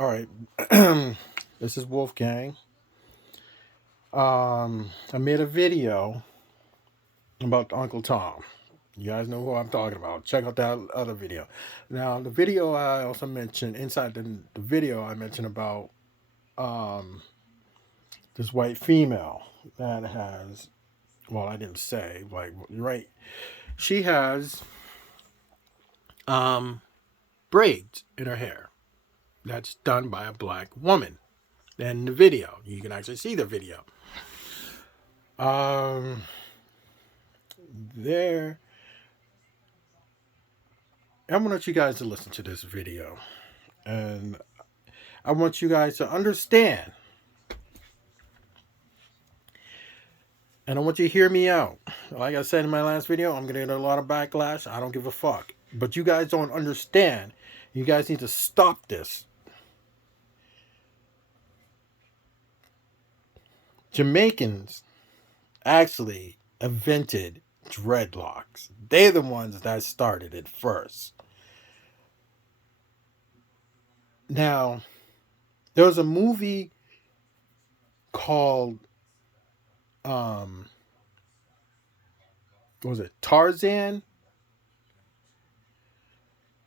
All right. This is Wolfgang. I made a video about Uncle Tom. You guys know who I'm talking about. Check out that other video. Now, the video I also mentioned, inside the video, I mentioned about um, this white female that has, well, I didn't say, like, right. She has um, braids in her hair. That's done by a black woman. In the video, you can actually see the video. Um, there I want you guys to listen to this video, and I want you guys to understand, and I want you to hear me out. Like I said in my last video, I'm gonna get a lot of backlash. I don't give a fuck. But you guys don't understand. You guys need to stop this. Jamaicans actually invented dreadlocks. They're the ones that started it first. Now, there was a movie called um what was it, Tarzan?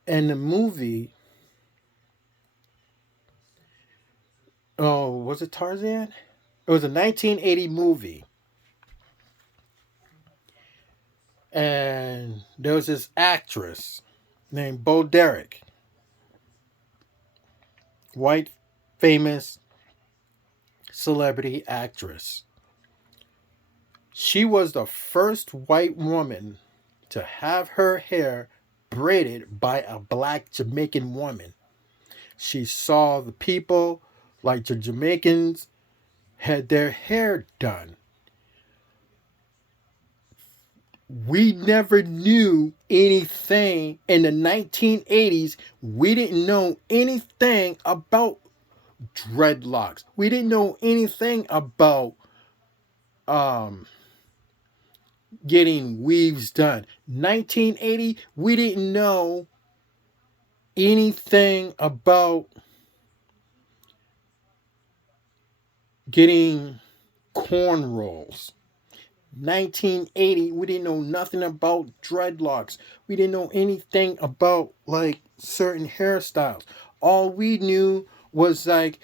And the movie, oh, was it Tarzan? It was a 1980 movie. And there was this actress named Bo Derek, white, famous celebrity actress. She was the first white woman to have her hair braided by a black Jamaican woman. She saw the people, like the Jamaicans, had their hair done. We never knew anything in the 1980s. We didn't know anything about dreadlocks. We didn't know anything about um getting weaves done. 1980, we didn't know anything about getting cornrows. 1980, we didn't know nothing about dreadlocks. We didn't know anything about like certain hairstyles. All we knew was like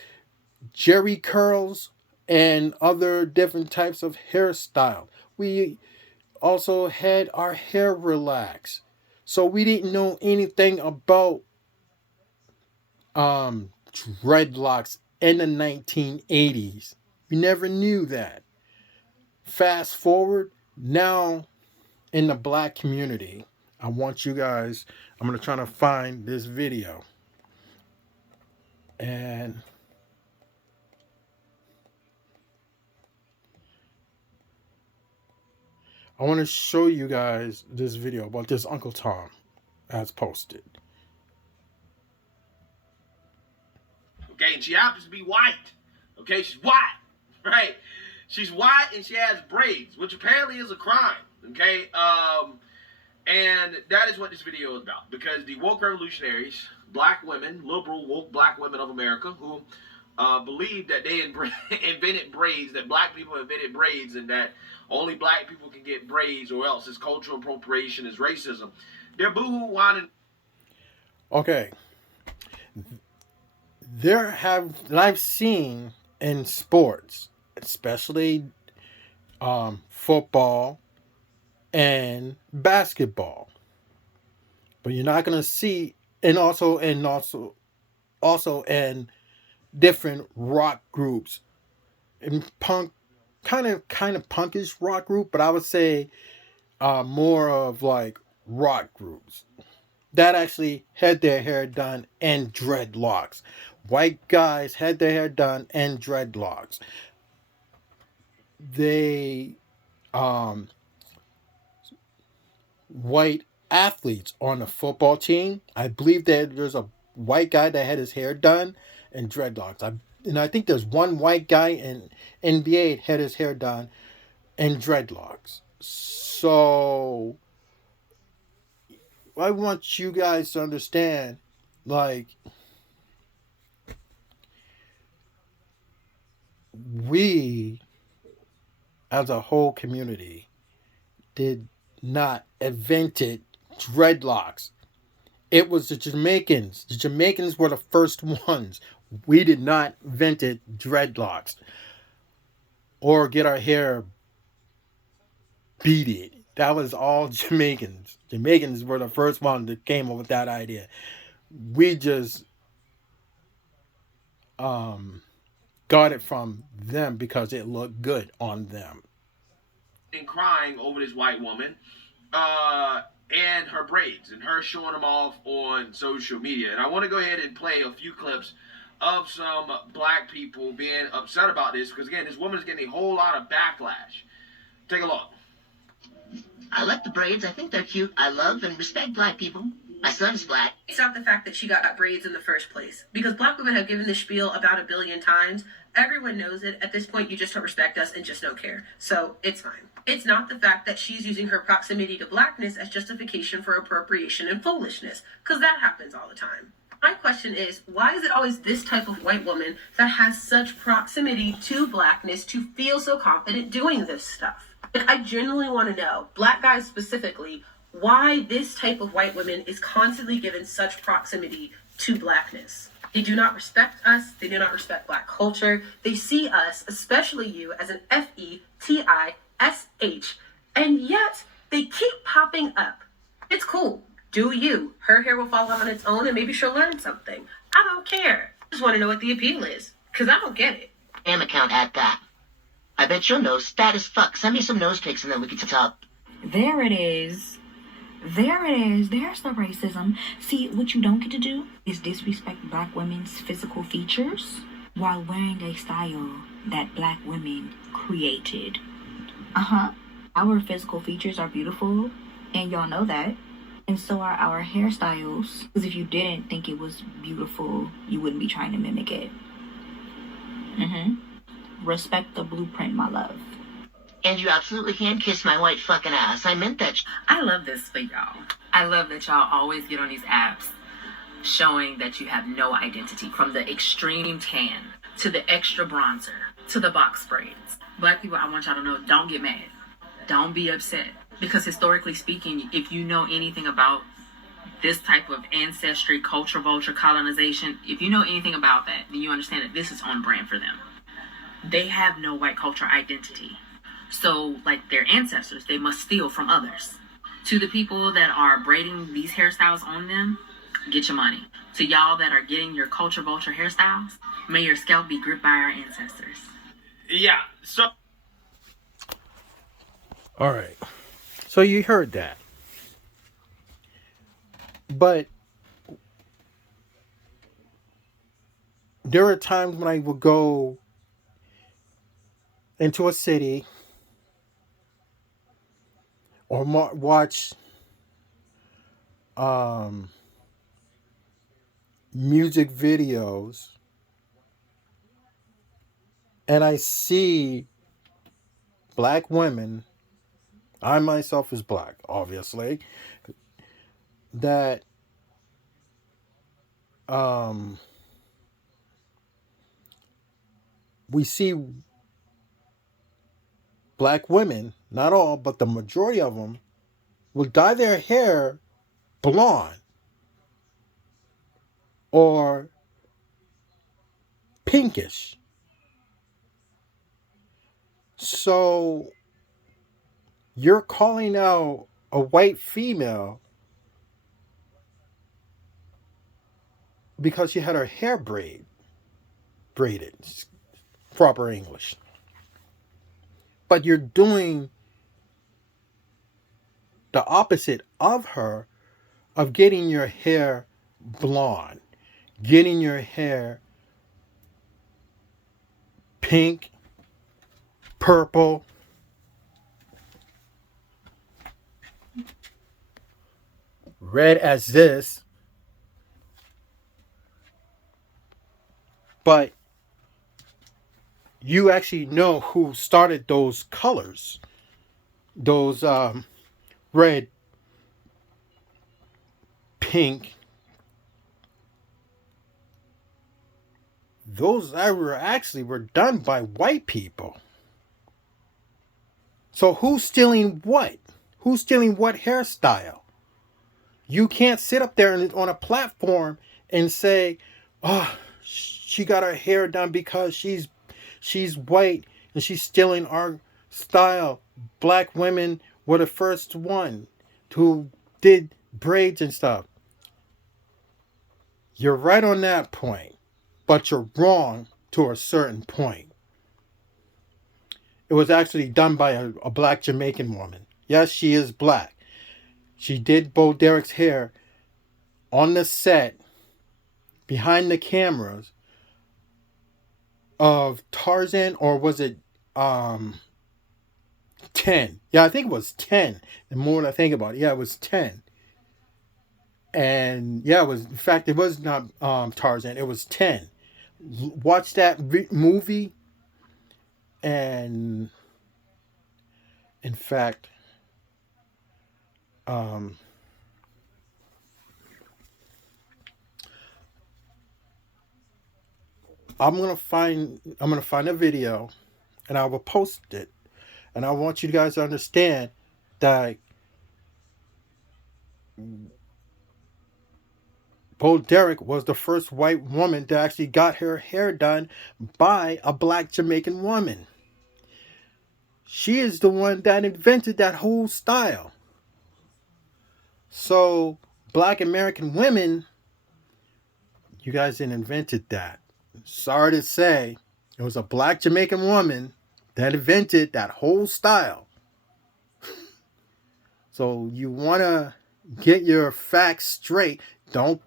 jerry curls and other different types of hairstyle. We also had our hair relaxed. So we didn't know anything about dreadlocks in the 1980s. We never knew that. Fast forward, now in the black community, I want you guys, I'm going to try to find this video. And I want to show you guys this video about this Uncle Tom as posted. Okay, and she happens to be white. Okay, she's white, right? She's white and she has braids, which apparently is a crime. Okay, and that is what this video is about. Because the woke revolutionaries, black women, liberal woke black women of America, who believe that they invented braids, that black people invented braids, and that only black people can get braids, or else it's cultural appropriation, is racism. They're boohoo whining. Okay, there have I've seen in sports, especially football and basketball, but you're not gonna see, and also in different rock groups, in punk, kind of punkish rock group, but I would say more of like rock groups that actually had their hair done and dreadlocks. White guys had their hair done and dreadlocks. They um white athletes on the football team. I believe that there's a white guy that had his hair done and dreadlocks. I think there's one white guy in NBA had his hair done and dreadlocks. So I want you guys to understand, like, we, as a whole community, did not invented dreadlocks. It was the Jamaicans. The Jamaicans were the first ones. We did not invented dreadlocks or get our hair beaded. That was all Jamaicans. Jamaicans were the first ones that came up with that idea. We just got it from them because it looked good on them. And crying over this white woman and her braids and her showing them off on social media. And I want to go ahead and play a few clips of some black people being upset about this because, again, this woman is getting a whole lot of backlash. Take a look. I like the braids. I think they're cute. I love and respect black people. My son's black. It's not the fact that she got braids in the first place. Because black women have given this spiel about 1,000,000,000 times. Everyone knows it. At this point, you just don't respect us and just don't care. So it's fine. It's not the fact that she's using her proximity to blackness as justification for appropriation and foolishness. Because that happens all the time. My question is, why is it always this type of white woman that has such proximity to blackness to feel so confident doing this stuff? Like, I genuinely want to know, black guys specifically, why this type of white woman is constantly given such proximity to blackness. They do not respect us. They do not respect black culture. They see us, especially you, as an FETISH, and yet they keep popping up. It's cool. Do you. Her hair will fall out on its own and maybe she'll learn something. I don't care. I just want to know what the appeal is, because I don't get it. Spam account at that. I bet your nose fat as fuck. Send me some nose pics and then we can talk. There it is. There it is. There's the racism. See, what you don't get to do is disrespect black women's physical features while wearing a style that black women created. Our physical features are beautiful, and y'all know that. And so are our hairstyles. Because if you didn't think it was beautiful, you wouldn't be trying to mimic it. Respect the blueprint, my love. And you absolutely can kiss my white fucking ass. I meant that. I love this for y'all. I love that y'all always get on these apps showing that you have no identity. From the extreme tan to the extra bronzer to the box braids. Black people, I want y'all to know, don't get mad. Don't be upset. Because historically speaking, if you know anything about this type of ancestry, culture, vulture, colonization, if you know anything about that, then you understand that this is on brand for them. They have no white culture identity. So, like their ancestors, they must steal from others. To the people that are braiding these hairstyles on them, get your money. To y'all that are getting your culture vulture hairstyles, may your scalp be gripped by our ancestors. Yeah, so... All right. So you heard that. But there are times when I will go into a city or watch music videos and I see black women, I myself is black, obviously, that we see black women, not all, but the majority of them, will dye their hair blonde or pinkish. So you're calling out a white female because she had her hair braided. Proper English. But you're doing the opposite of her, of getting your hair blonde, getting your hair pink, purple, red as this. But you actually know who started those colors, those red, pink. those were done by white people. So who's stealing what? Who's stealing what hairstyle? You can't sit up there on a platform and say, "Oh, she got her hair done because she's white and she's stealing our style." Black women were the first one who did braids and stuff. You're right on that point, but you're wrong to a certain point. It was actually done by a black Jamaican woman. Yes, she is black. She did Bo Derek's hair on the set behind the cameras of Tarzan, or was it 10? Yeah, I think it was 10. The more I think about it, yeah, it was 10. And yeah, it was, in fact, it was not Tarzan, it was 10. Watch that movie, and in fact, I'm gonna find a video, and I will post it, and I want you guys to understand that Bo Derek was the first white woman that actually got her hair done by a black Jamaican woman. She is the one that invented that whole style. So, black American women, you guys didn't invented that. Sorry to say, it was a black Jamaican woman that invented that whole style. So you want to get your facts straight. Don't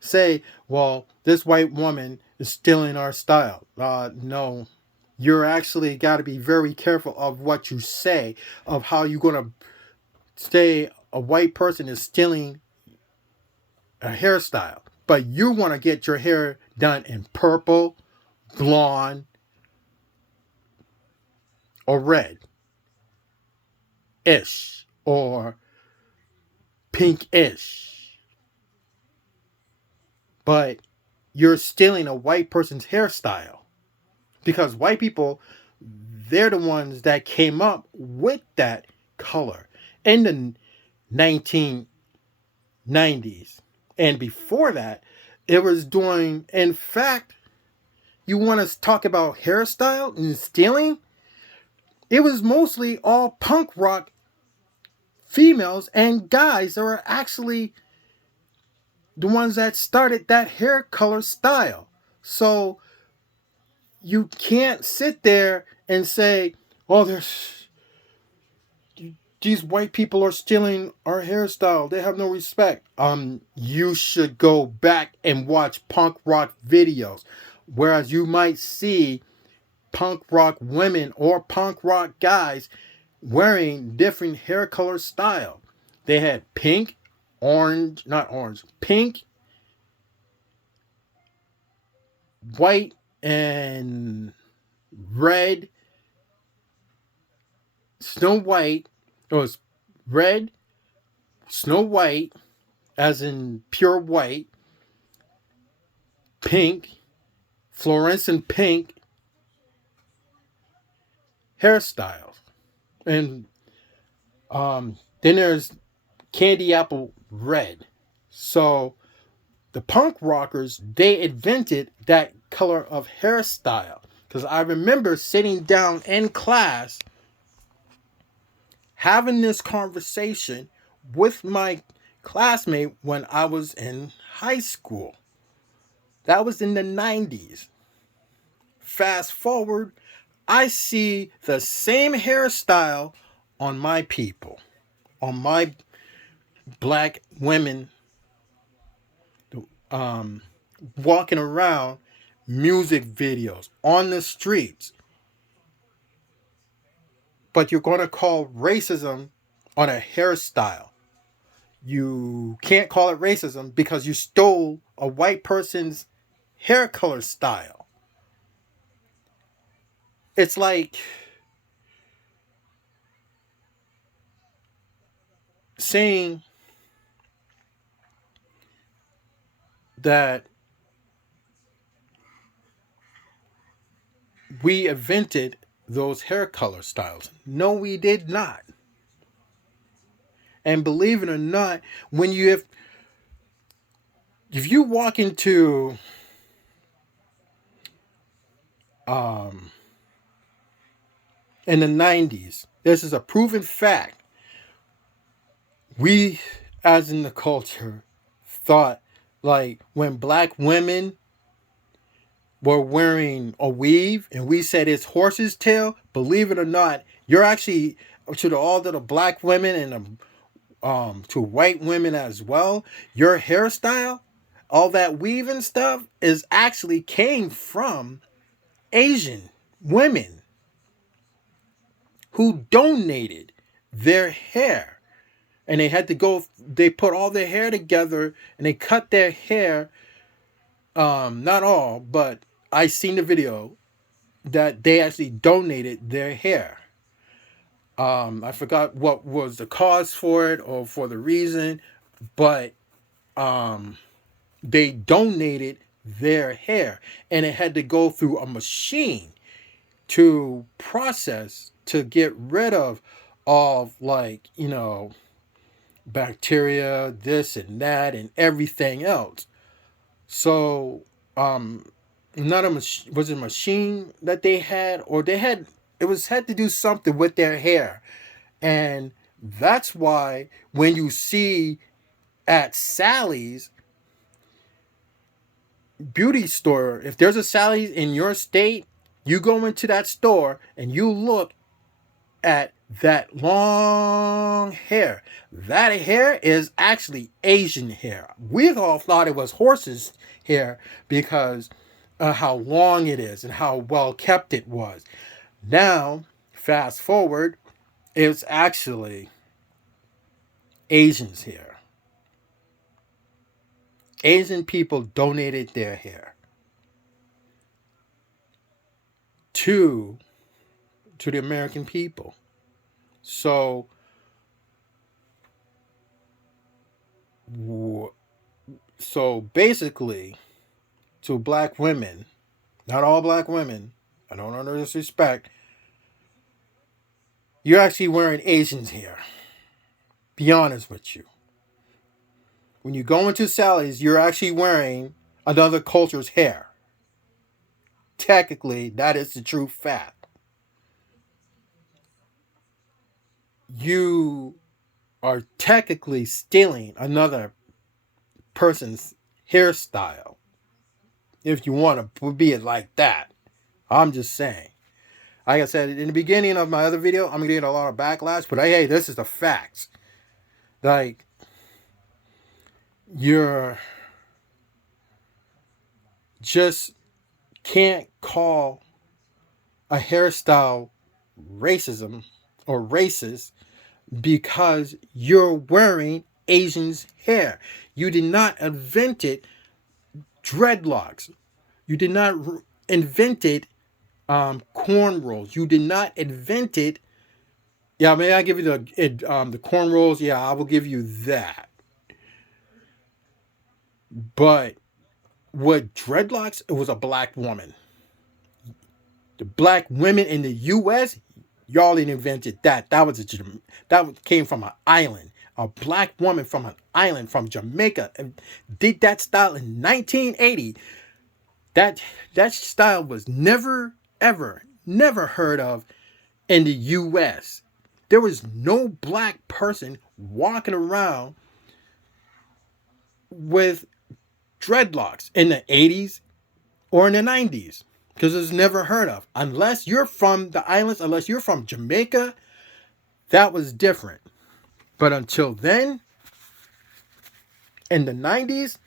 say, well, this white woman is stealing our style. No. You're actually got to be very careful of what you say, of how you're going to say a white person is stealing a hairstyle. But you want to get your hair done in purple, blonde, or red-ish, or pink-ish. But you're stealing a white person's hairstyle. Because white people, they're the ones that came up with that color in the 1990s. And before that, it was doing, in fact, you want to talk about hairstyle and stealing? It was mostly all punk rock females and guys that were actually the ones that started that hair color style. So you can't sit there and say, "Oh, these white people are stealing our hairstyle. They have no respect." You should go back and watch punk rock videos, whereas you might see punk rock women or punk rock guys wearing different hair color style. They had pink, orange, not orange, pink, white, and red. Snow White. It was red, Snow White, as in pure white, pink, fluorescent pink hairstyles. And then there's candy apple red. So the punk rockers, they invented that color of hairstyle. Because I remember sitting down in class having this conversation with my classmate when I was in high school. That was in the 90s. Fast forward, I see the same hairstyle on my people, on my black women, walking around music videos on the streets. But you're going to call racism on a hairstyle. You can't call it racism because you stole a white person's hair color style. It's like saying that we invented those hair color styles. No, we did not. And believe it or not, when you have, if you walk into in the 90s, this is a proven fact. We, as in the culture, thought like when black women were wearing a weave and we said it's horse's tail, believe it or not, you're actually, to all the black women and to white women as well, your hairstyle, all that weaving stuff is actually came from Asian women who donated their hair. And they had to go, they put all their hair together and they cut their hair, not all, but I seen the video that they actually donated their hair. I forgot what was the cause for it or for the reason, but they donated their hair and it had to go through a machine to process to get rid of like, you know, bacteria, this and that and everything else. So not a was it a machine that they had, or they had, it was had to do something with their hair. And that's why when you see at Sally's beauty store, if there's a Sally's in your state, you go into that store and you look at that long hair. That hair is actually Asian hair. We all thought it was horse's hair because how long it is and how well kept it was. Now, fast forward, it's actually Asians' hair. Asian people donated their hair to the American people. So basically, to black women, not all black women, I don't want to disrespect, you're actually wearing Asians' hair. Be honest with you. When you go into Sally's, you're actually wearing another culture's hair. Technically, that is the true fact. You are technically stealing another person's hairstyle. If you want to be it like that. I'm just saying. Like I said in the beginning of my other video, I'm getting a lot of backlash, but hey, this is the facts. Like, you're just can't call a hairstyle racism or racist because you're wearing Asians' hair. You did not invent dreadlocks. You did not invent cornrows. You did not invent it. Yeah, may I give you the cornrows? Yeah, I will give you that. But with dreadlocks, it was a black woman. The black women in the U.S., y'all didn't invented that. That came from an island. A black woman from an island from Jamaica and did that style in 1980. That style was never heard of in the U.S. There was no black person walking around with dreadlocks in the 80s or in the 90s because it's never heard of. Unless you're from the islands, unless you're from Jamaica, that was different. But until then, in the 90s,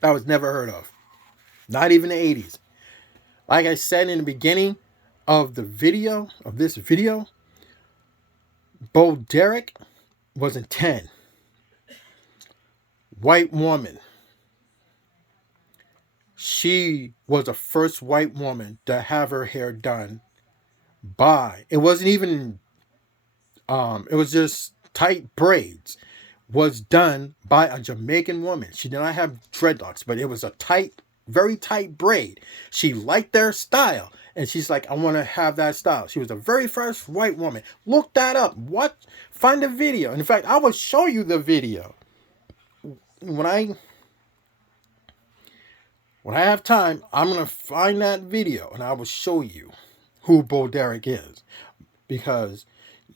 that was never heard of. Not even the 80s. Like I said in the beginning of this video, Bo Derek was in 10. White woman. She was the first white woman to have her hair done by, it wasn't even, it was just tight braids, was done by a Jamaican woman. She did not have dreadlocks, but it was a tight, very tight braid. She liked their style. And she's like, I want to have that style. She was the very first white woman. Look that up. What? Find the video. In fact, I will show you the video. When I have time, I'm going to find that video and I will show you who Bo Derek is. Because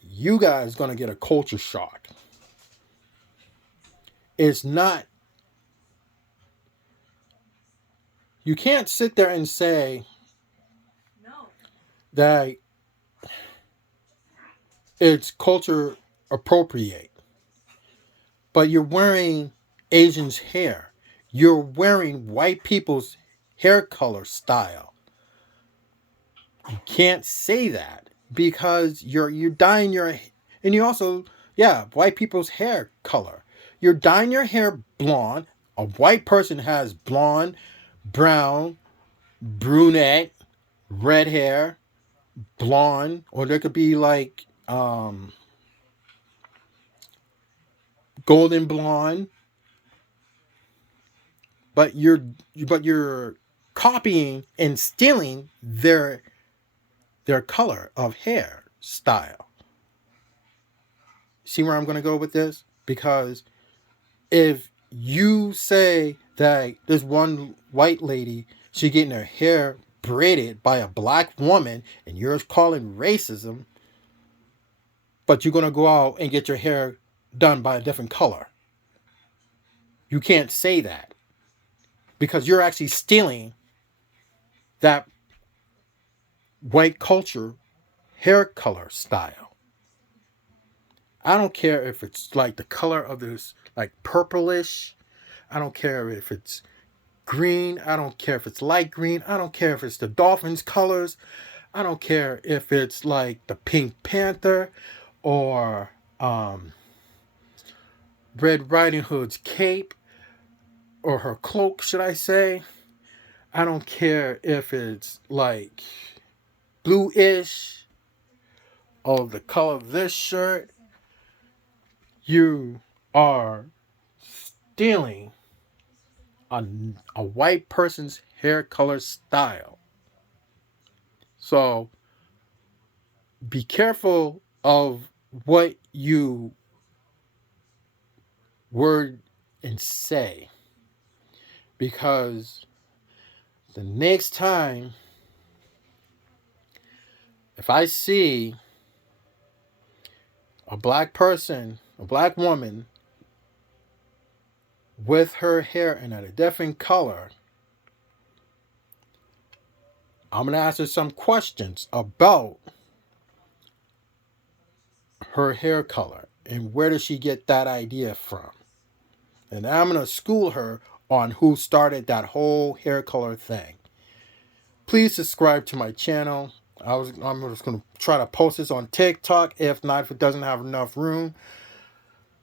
you guys going to get a culture shock. It's not. You can't sit there and say that it's culture appropriate. But you're wearing Asians' hair. You're wearing white people's hair color style. You can't say that because you're dyeing your, and you also, white people's hair color. You're dyeing your hair blonde. A white person has blonde, brown, brunette, red hair, blonde, or there could be like golden blonde. But you're copying and stealing their color of hair style. See where I'm going to go with this? Because if you say that this one white lady, she getting her hair braided by a black woman, and you're calling racism, but you're going to go out and get your hair done by a different color. You can't say that. Because you're actually stealing that white culture hair color style. I don't care if it's like the color of this, like purplish. I don't care if it's green. I don't care if it's light green. I don't care if it's the Dolphins colors. I don't care if it's like the Pink Panther or Red Riding Hood's cape. Or her cloak, should I say. I don't care if it's like bluish or the color of this shirt. You are stealing a white person's hair color style. So be careful of what you word and say. Because the next time, if I see a black person, a black woman, with her hair in a different color, I'm going to ask her some questions about her hair color and where does she get that idea from. And I'm going to school her on who started that whole hair color thing. Please subscribe to my channel. I'm just going to try to post this on TikTok. If not, if it doesn't have enough room,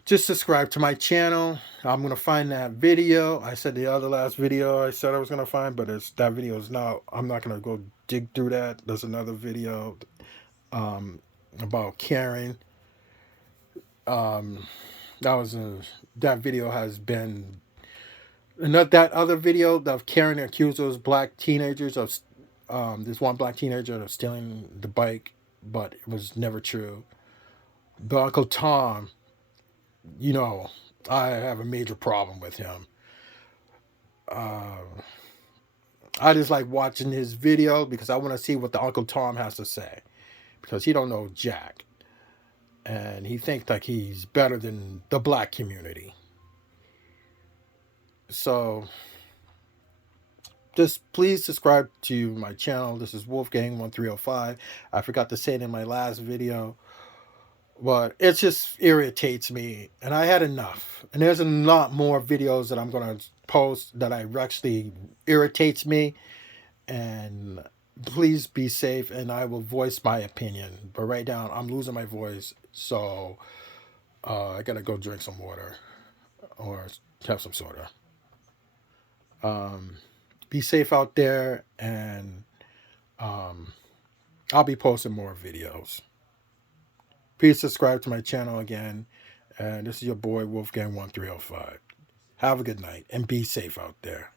just subscribe to my channel. I'm going to find that video. I said the other last video I said I was going to find, but that video is now, I'm not going to go dig through that. There's another video about Karen. That video has been, that other video of Karen accused those black teenagers of, this one black teenager of stealing the bike, but it was never true. The Uncle Tom, you know, I have a major problem with him. I just like watching his video because I want to see what the Uncle Tom has to say, because he don't know jack. And he thinks like he's better than the black community. So just please subscribe to my channel. This is Wolfgang1305. I forgot to say it in my last video, but it just irritates me, and I had enough. And there's a lot more videos that I'm going to post that actually irritates me. And please be safe, and I will voice my opinion. But right now, I'm losing my voice, so I gotta go drink some water or have some soda. Be safe out there, and I'll be posting more videos. Please subscribe to my channel again, and this is your boy Wolfgang1305. Have a good night, and be safe out there.